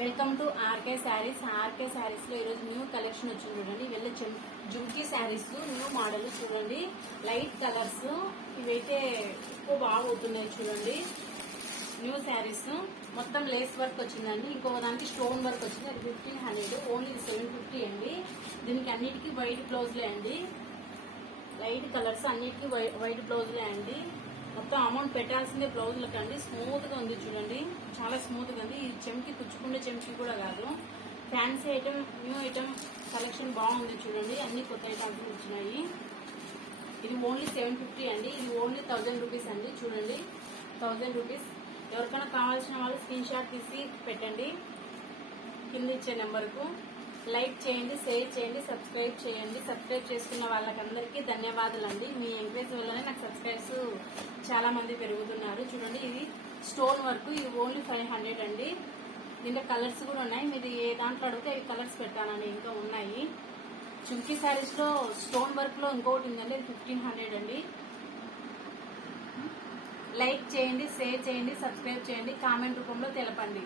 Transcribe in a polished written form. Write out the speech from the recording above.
Welcome to RK Sarees. RK Sarees లో ఈరోజు new collection వచ్చింది చూడండి. వెళ్ళే జుమ్కీ శారీస్ న్యూ మోడల్ చూడండి. లైట్ కలర్స్ ఇవైతే ఎక్కువ బాగుతున్నాయి చూడండి. న్యూ శారీస్ మొత్తం లేస్ వర్క్ వచ్చిందండి. ఇంకో దానికి స్టోన్ వర్క్ వచ్చింది. అది 1500, ఓన్లీ 750 అండి. దీనికి అన్నిటికీ వైట్ బ్లౌజ్లే అండి. లైట్ కలర్స్ అన్నిటికీ వైట్ బ్లౌజ్లే అండి. మొత్తం అమౌంట్ పెట్టాల్సిందే బ్లౌజులకు అండి. స్మూత్ గా ఉంది చూడండి, చాలా స్మూత్ గా ఉంది. ఈ చెంకి పుచ్చుకుండే చెంకి కూడా కాదు. Fancy item, new item collection బాగుంది చూడండి. అన్ని కొత్త ఐటమ్స్ వచ్చినాయి. ఇది ఓన్లీ 750 అండి. ఇది ఓన్లీ 1000 రూపీస్ అండి. చూడండి, 1000 రూపీస్. ఎవరికైనా కావాల్సిన వాళ్ళు స్క్రీన్ షాట్ తీసి పెట్టండి కింద ఇచ్చే నెంబర్కు. లైక్ చేయండి, షేర్ చేయండి, సబ్స్క్రైబ్ చేయండి. సబ్స్క్రైబ్ చేసుకున్న వాళ్ళకందరికీ ధన్యవాదాలు అండి. మీ ఎంకరేజ్ వల్లనే నాకు సబ్స్క్రైబ్స్ చాలా మంది పెరుగుతున్నారు. చూడండి, ఇది స్టోన్ వర్క్. ఇది ఓన్లీ 500 అండి. దీంట్లో కలర్స్ కూడా ఉన్నాయి. మీరు ఏ దాంట్లో అడిగితే అవి కలర్స్ పెట్టానండి. ఇంకా ఉన్నాయి. చుంకీ శారీస్ లో స్టోన్ వర్క్ లో ఇంకొకటి ఉందండి. ఇది 1500 అండి. లైక్ చేయండి, షేర్ చేయండి, సబ్స్క్రైబ్ చేయండి, కామెంట్ రూపంలో తెలపండి.